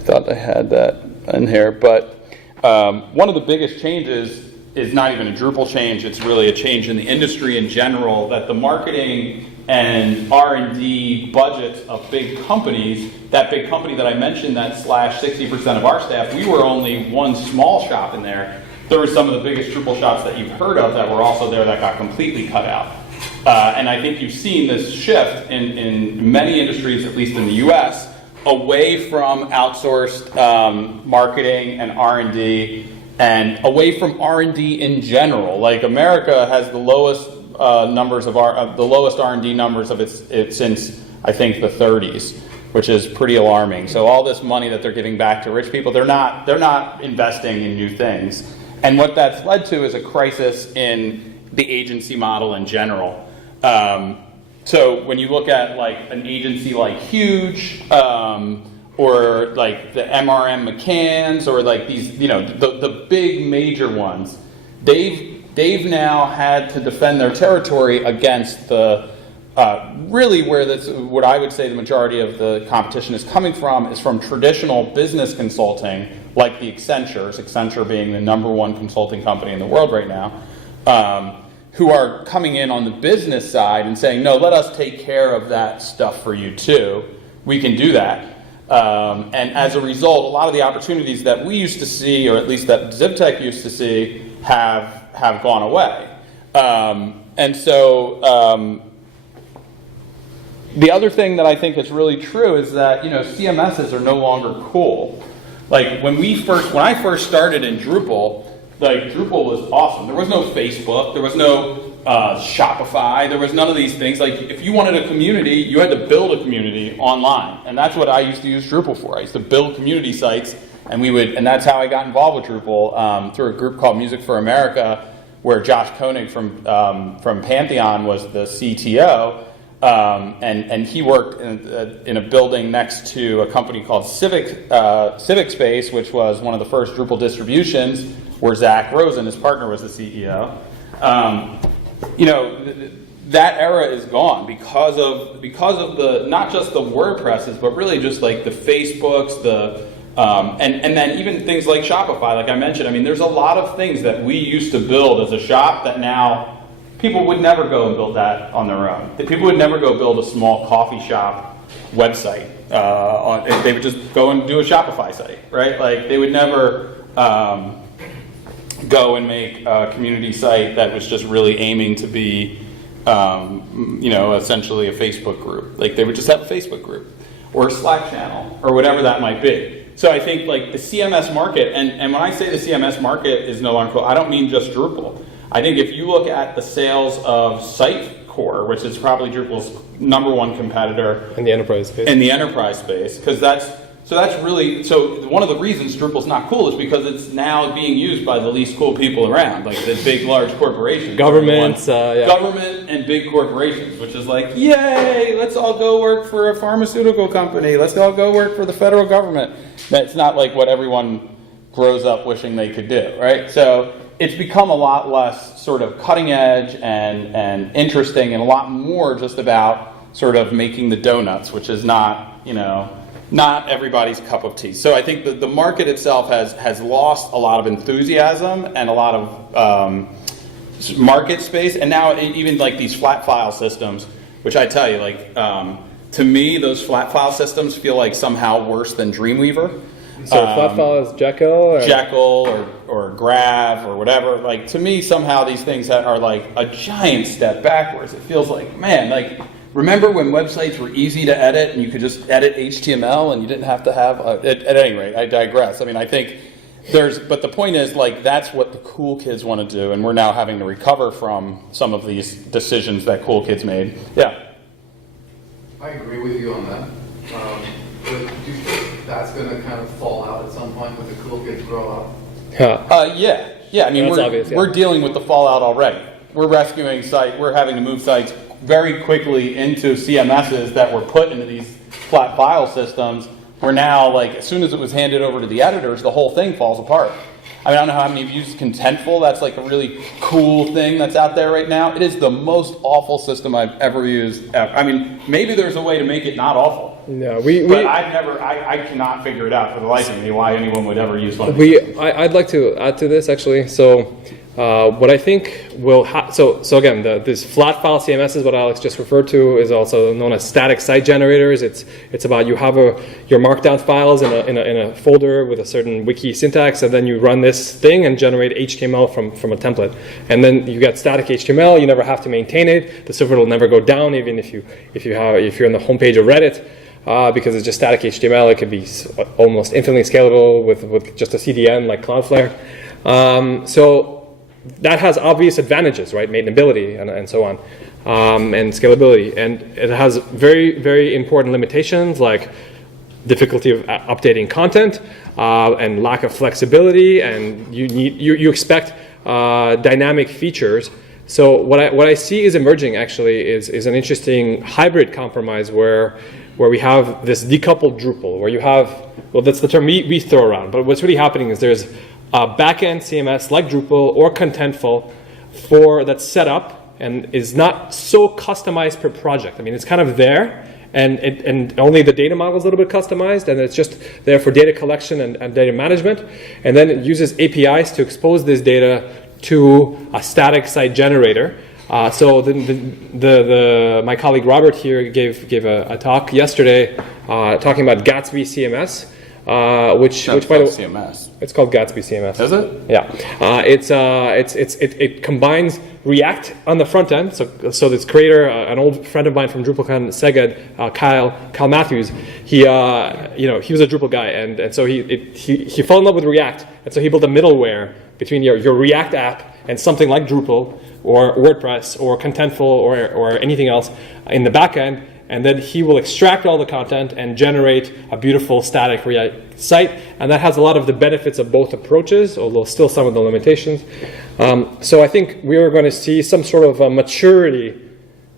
thought I had that in here, but one of the biggest changes is not even a Drupal change, it's really a change in the industry in general, that the marketing and R&D budgets of big companies, that big company that I mentioned that slashed 60% of our staff, we were only one small shop in there. There were some of the biggest Drupal shops that you've heard of that were also there that got completely cut out. And I think you've seen this shift in many industries, at least in the US, away from outsourced marketing and R&D, and away from R&D in general. Like America has the lowest numbers of the lowest R&D numbers of its since I think the 30s, which is pretty alarming. So all this money that they're giving back to rich people, they're not investing in new things. And what that's led to is a crisis in the agency model in general. So when you look at like an agency like Huge, or like the MRM McCann's, or like these, the big major ones, they've now had to defend their territory against the really where that's what I would say the majority of the competition is coming from is from traditional business consulting, like the Accenture being the #1 consulting company in the world right now, who are coming in on the business side and saying, no, let us take care of that stuff for you too. We can do that. And as a result, a lot of the opportunities that we used to see, or at least that ZipTech used to see, have gone away. And so the other thing that I think is really true is that CMSs are no longer cool. Like when I first started in Drupal, like Drupal was awesome. There was no Facebook, there was no Shopify, there was none of these things. Like if you wanted a community, you had to build a community online, and that's what I used to use Drupal for. I used to build community sites, and that's how I got involved with Drupal through a group called Music for America, where Josh Koenig from Pantheon was the CTO, and he worked in a building next to a company called Civic Space, which was one of the first Drupal distributions, where Zach Rosen, his partner, was the CEO. That era is gone because of the not just the WordPresses, but really just like the Facebooks, and then even things like Shopify, like I mentioned. I mean, there's a lot of things that we used to build as a shop that now people would never go and build that on their own. People would never go build a small coffee shop website. They would just go and do a Shopify site, right? Like they would never go and make a community site that was just really aiming to be you know, essentially a Facebook group. Like they would just have a Facebook group or a Slack channel or whatever that might be. So I think like the CMS market, and when I say the CMS market is no longer cool, I don't mean just Drupal. I think if you look at the sales of Sitecore, which is probably Drupal's #1 competitor In the enterprise space. in the enterprise space, because that's really, so one of the reasons Drupal's not cool is because it's now being used by the least cool people around, like the big, large corporations. Governments, yeah. Government and big corporations, which is like, yay, let's all go work for a pharmaceutical company. Let's all go work for the federal government. That's not like what everyone grows up wishing they could do, right? So it's become a lot less sort of cutting edge and interesting, and a lot more just about sort of making the donuts, which is not, you know, not everybody's cup of tea. So I think the market itself has lost a lot of enthusiasm and a lot of market space, and now even like these flat file systems, which I tell you, like to me, those flat file systems feel like somehow worse than Dreamweaver. So flat file is Jekyll? Jekyll or Grav or whatever. Like to me, somehow these things are like a giant step backwards. It feels like, man, like remember when websites were easy to edit and you could just edit HTML and you didn't have to have, at any rate, I digress. I mean, I think but the point is like that's what the cool kids want to do, and we're now having to recover from some of these decisions that cool kids made. Yeah. I agree with you on that. But do you think that's going to kind of fall out at some point when the cool kids grow up? Yeah. I mean, That's obvious, yeah. we're dealing with the fallout already. We're rescuing we're having to move sites very quickly into CMSs that were put into these flat file systems. We're now, like, as soon as it was handed over to the editors, the whole thing falls apart. I mean, I don't know how many of you use Contentful. That's like a really cool thing that's out there right now. It is the most awful system I've ever used. I mean, maybe there's a way to make it not awful. No, But I cannot figure it out for the life of me why anyone would ever use one of these. I'd like to add to this actually. So what I think will so again, this flat file CMS is what Alex just referred to, is also known as static site generators. It's about you have your markdown files in a folder with a certain wiki syntax, and then you run this thing and generate HTML from a template. And then you get static HTML. You never have to maintain it. The server will never go down, even if you're on the homepage of Reddit. Because it's just static HTML, it could be almost infinitely scalable with just a CDN like Cloudflare. So that has obvious advantages, right? Maintainability and so on, and scalability. And it has very, very important limitations like difficulty of updating content and lack of flexibility, and you expect dynamic features. So what I see is emerging actually is an interesting hybrid compromise where we have this decoupled Drupal, where you have, well, that's the term we throw around, but what's really happening is there's a backend CMS like Drupal or Contentful that's set up and is not so customized per project. I mean, it's kind of there, and only the data model is a little bit customized, and it's just there for data collection and data management, and then it uses APIs to expose this data to a static site generator. So my colleague Robert here gave a talk yesterday talking about Gatsby CMS, which by the way, CMS. It's called Gatsby CMS. Is it? Yeah. It combines React on the front end. So this creator, an old friend of mine from DrupalCon Szeged, Kyle Matthews, he was a Drupal guy, and so he fell in love with React, and so he built a middleware between your React app and something like Drupal or WordPress or Contentful or anything else in the back end, and then he will extract all the content and generate a beautiful static React site, and that has a lot of the benefits of both approaches, although still some of the limitations. So I think we are going to see some sort of a maturity.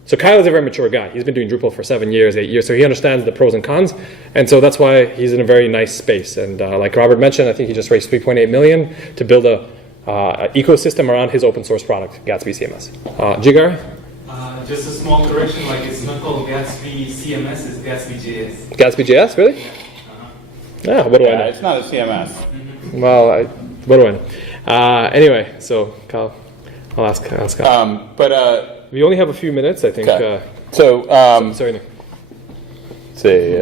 So Kyle is a very mature guy. He's been doing Drupal for 7 years, 8 years, so he understands the pros and cons, and so that's why he's in a very nice space. And like Robert mentioned, I think he just raised $3.8 million to build a ecosystem around his open source product, Gatsby CMS. Jigar? Just a small correction, like it's not called Gatsby CMS, it's Gatsby JS. Gatsby JS, really? Yeah, what do I know? It's not a CMS. Well, what do I know? Anyway, so Kyle, I'll ask Kyle. But we only have a few minutes, I think. okay. Sorry, Nick. Let's see.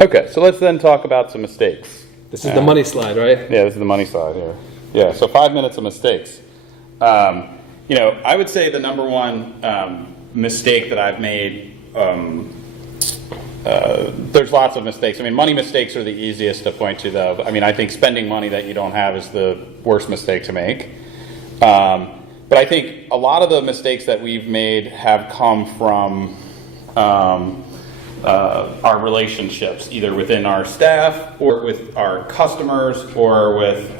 Okay, so let's then talk about some mistakes. This is the money slide, right? Yeah, this is the money slide here. Yeah, so 5 minutes of mistakes. I would say the number one mistake that I've made, there's lots of mistakes. I mean, money mistakes are the easiest to point to, though. I mean, I think spending money that you don't have is the worst mistake to make. But I think a lot of the mistakes that we've made have come from our relationships, either within our staff or with our customers or with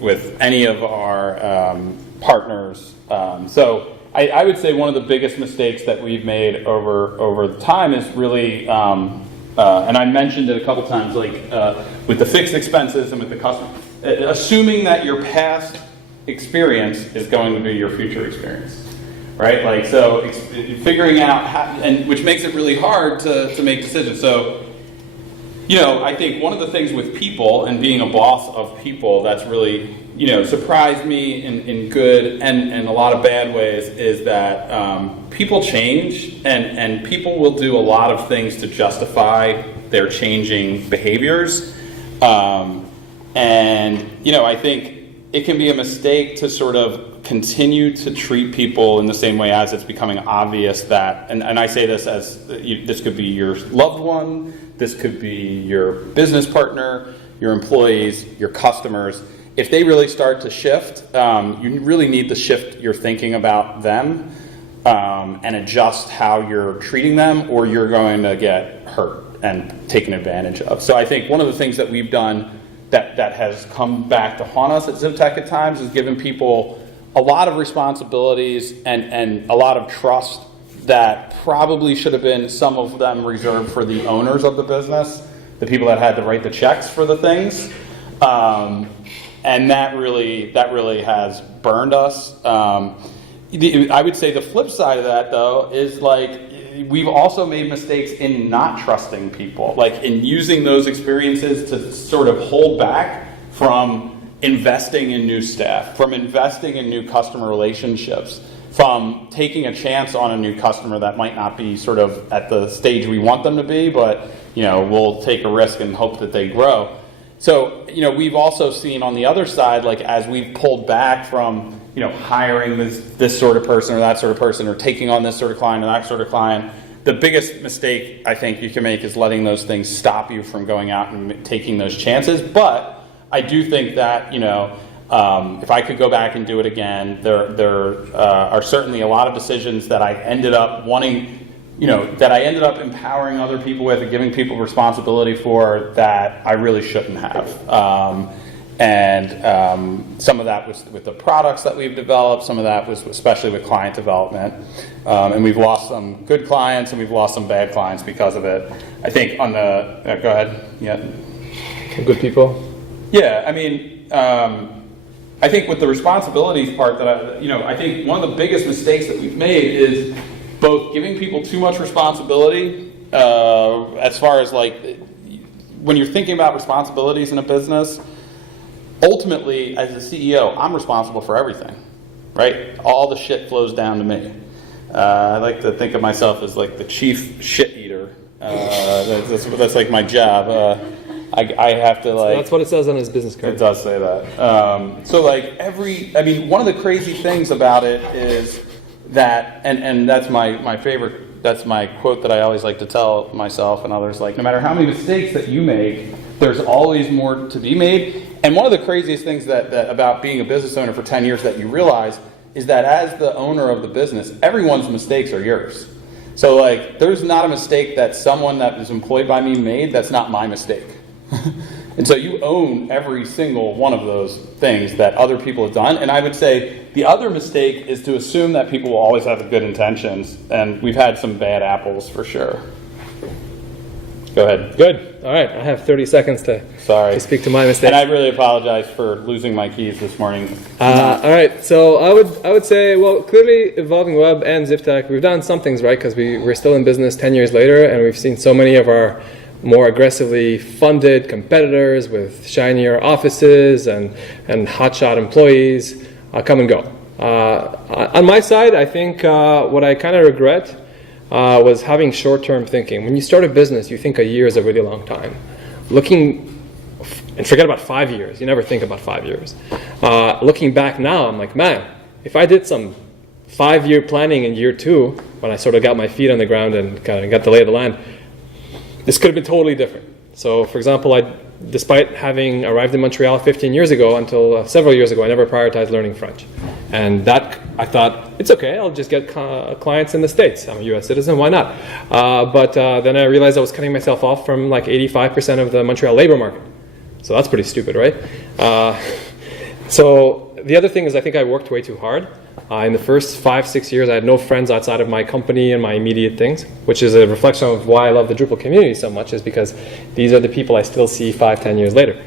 with any of our partners. So I would say one of the biggest mistakes that we've made over the time is really, and I mentioned it a couple times, like with the fixed expenses and with the customer, assuming that your past experience is going to be your future experience. Right, like so, figuring out how, and which makes it really hard to make decisions. So, I think one of the things with people and being a boss of people that's really, surprised me in good and a lot of bad ways is that people change and people will do a lot of things to justify their changing behaviors. I think it can be a mistake to sort of continue to treat people in the same way as it's becoming obvious that, and I say this as, this could be your loved one, this could be your business partner, your employees, your customers. If they really start to shift, you really need to shift your thinking about them and adjust how you're treating them, or you're going to get hurt and taken advantage of. So I think one of the things that we've done that has come back to haunt us at ZipTech at times is giving people a lot of responsibilities and a lot of trust that probably should have been, some of them, reserved for the owners of the business, the people that had to write the checks for the things. And that really has burned us. I would say the flip side of that, though, is like we've also made mistakes in not trusting people, like in using those experiences to sort of hold back from investing in new staff, from investing in new customer relationships, from taking a chance on a new customer that might not be sort of at the stage we want them to be, but we'll take a risk and hope that they grow. So we've also seen on the other side, like as we've pulled back from hiring this sort of person or that sort of person, or taking on this sort of client or that sort of client, the biggest mistake I think you can make is letting those things stop you from going out and taking those chances. But I do think that, if I could go back and do it again, there are certainly a lot of decisions that I ended up wanting, that I ended up empowering other people with and giving people responsibility for that I really shouldn't have. Some of that was with the products that we've developed, some of that was especially with client development. And we've lost some good clients and we've lost some bad clients because of it. I think on the, go ahead, yeah. Good people? Yeah, I mean, I think with the responsibilities part that I think one of the biggest mistakes that we've made is both giving people too much responsibility, as far as like, when you're thinking about responsibilities in a business, ultimately, as a CEO, I'm responsible for everything, right? All the shit flows down to me. I like to think of myself as like the chief shit eater. That's like my job. I have to like... That's what it says on his business card. It does say that. So like one of the crazy things about it is that, and that's my favorite, that's my quote that I always like to tell myself and others, like, no matter how many mistakes that you make, there's always more to be made. And one of the craziest things that about being a business owner for 10 years that you realize is that as the owner of the business, everyone's mistakes are yours. So like, there's not a mistake that someone that is employed by me made that's not my mistake. And so you own every single one of those things that other people have done. And I would say the other mistake is to assume that people will always have good intentions. And we've had some bad apples for sure. Go ahead. Good. All right. I have 30 seconds to speak to my mistake. And I really apologize for losing my keys this morning. All right. So I would say, well, clearly Evolving Web and ZipTech, we've done some things right because we're still in business 10 years later, and we've seen so many of our more aggressively funded competitors with shinier offices and hotshot employees come and go. On my side, I think what I kind of regret was having short-term thinking. When you start a business, you think a year is a really long time. Looking And forget about 5 years. You never think about 5 years. Looking back now, I'm like, man, if I did some 5-year planning in year 2, when I sort of got my feet on the ground and kind of got the lay of the land, this could have been totally different. So, for example, despite having arrived in Montreal 15 years ago, until several years ago, I never prioritized learning French. And that, I thought, it's okay, I'll just get clients in the States. I'm a US citizen, why not? But then I realized I was cutting myself off from like 85% of the Montreal labor market. So that's pretty stupid, right? So the other thing is I think I worked way too hard. In the first 5-6 years, I had no friends outside of my company and my immediate things, which is a reflection of why I love the Drupal community so much, is because these are the people I still see 5-10 years later.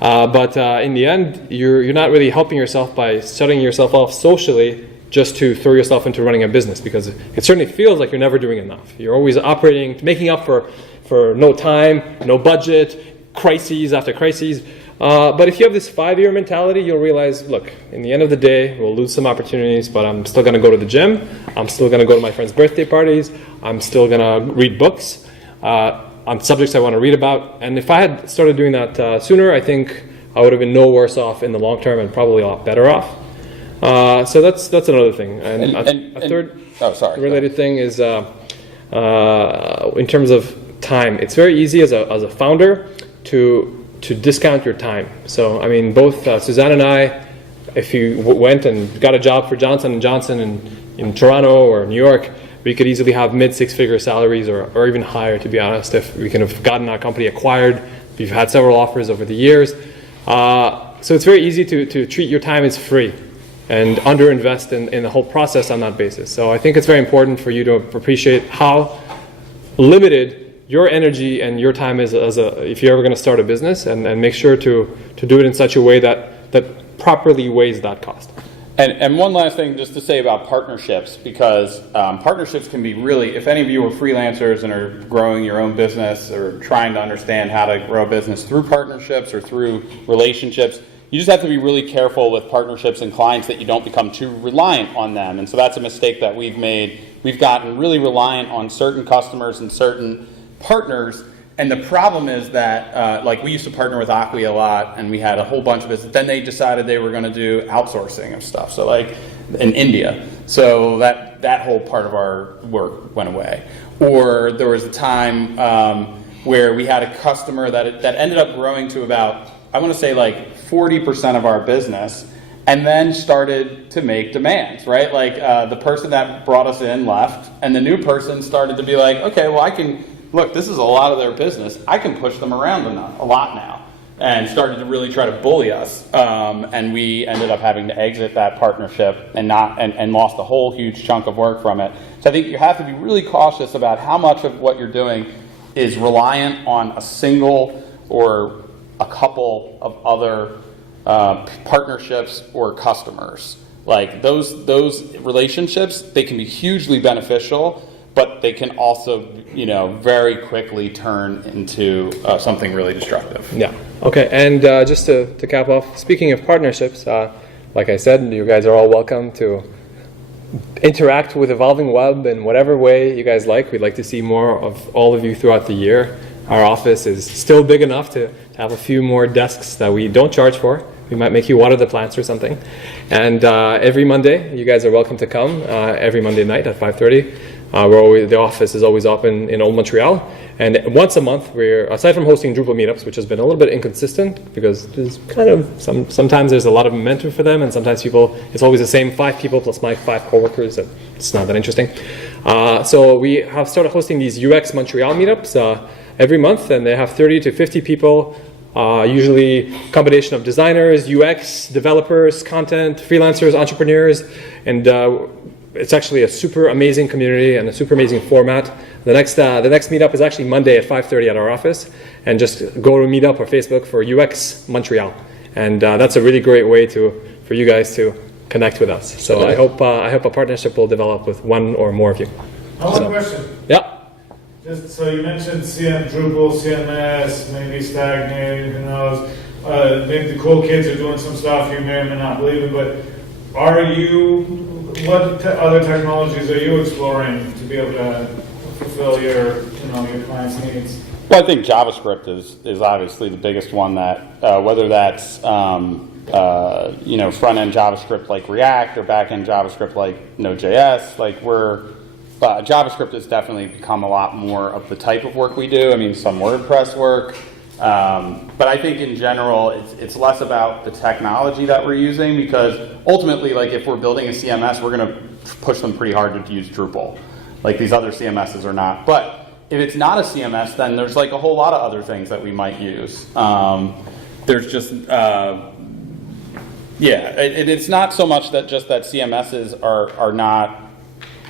But in the end, you're not really helping yourself by shutting yourself off socially just to throw yourself into running a business, because it certainly feels like you're never doing enough. You're always operating, making up for no time, no budget, crises after crises. But if you have this 5-year mentality, you'll realize, look, in the end of the day, we'll lose some opportunities, but I'm still going to go to the gym. I'm still going to go to my friends' birthday parties. I'm still going to read books on subjects I want to read about. And if I had started doing that sooner, I think I would have been no worse off in the long term and probably a lot better off. So that's another thing. And a third related thing is in terms of time. It's very easy as a founder to discount your time. So, I mean, both Suzanne and I, if you went and got a job for Johnson & Johnson in Toronto or New York, we could easily have mid-6-figure salaries or even higher, to be honest, if we can have gotten our company acquired. We've had several offers over the years. So it's very easy to treat your time as free and underinvest in the whole process on that basis. So I think it's very important for you to appreciate how limited your energy and your time is if you're ever going to start a business, and make sure to do it in such a way that properly weighs that cost. And one last thing just to say about partnerships, because partnerships can be really, if any of you are freelancers and are growing your own business or trying to understand how to grow a business through partnerships or through relationships, you just have to be really careful with partnerships and clients that you don't become too reliant on them. And so that's a mistake that we've made. We've gotten really reliant on certain customers and certain partners, and the problem is that like we used to partner with Acquia a lot, and we had a whole bunch of business. Then they decided they were going to do outsourcing of stuff, so like in India, so that whole part of our work went away. Or there was a time where we had a customer that ended up growing to about, I want to say like 40% of our business, and then started to make demands, right? Like the person that brought us in left, and the new person started to be like, okay, well, look, this is a lot of their business. I can push them around a lot now, and started to really try to bully us. And we ended up having to exit that partnership and lost a whole huge chunk of work from it. So I think you have to be really cautious about how much of what you're doing is reliant on a single or a couple of other partnerships or customers. Like those relationships, they can be hugely beneficial, but they can also, very quickly turn into something really destructive. Yeah. Okay. And just to cap off, speaking of partnerships, like I said, you guys are all welcome to interact with Evolving Web in whatever way you guys like. We'd like to see more of all of you throughout the year. Our office is still big enough to have a few more desks that we don't charge for. We might make you water the plants or something. And every Monday, you guys are welcome to come. Every Monday night at 5:30. The office is always open in Old Montreal, and once a month aside from hosting Drupal meetups, which has been a little bit inconsistent because there's kind of sometimes there's a lot of momentum for them, and sometimes it's always the same 5 people plus my 5 coworkers, and it's not that interesting. So we have started hosting these UX Montreal meetups every month, and they have 30 to 50 people, usually a combination of designers, UX, developers, content, freelancers, entrepreneurs, and it's actually a super amazing community and a super amazing format. The next meetup is actually Monday at 5:30 at our office, and just go to Meetup or Facebook for UX Montreal, and that's a really great way for you guys to connect with us. So I hope a partnership will develop with one or more of you. One question. Yeah. Just so you mentioned Drupal, CMS, maybe stagnated, who knows? Maybe the cool kids are doing some stuff you may or may not believe in, but what other technologies are you exploring to be able to fulfill your clients' needs? Well, I think JavaScript is obviously the biggest one that, whether that's, front-end JavaScript like React or back-end JavaScript like Node.js, JavaScript has definitely become a lot more of the type of work we do. I mean, some WordPress work. But I think in general, it's less about the technology that we're using, because ultimately, like if we're building a CMS, we're going to push them pretty hard to use Drupal. Like these other CMSs are not. But if it's not a CMS, then there's like a whole lot of other things that we might use. There's just, it's not so much that just that CMSs are not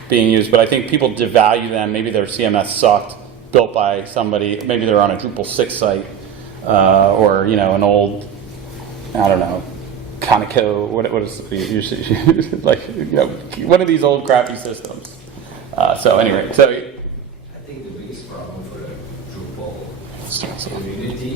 being used, but I think people devalue them. Maybe their CMS sucked, built by somebody, maybe they're on a Drupal 6 site, or an old, I don't know, Conoco, what is like one of these old crappy systems. So anyway, I think the biggest problem for the Drupal community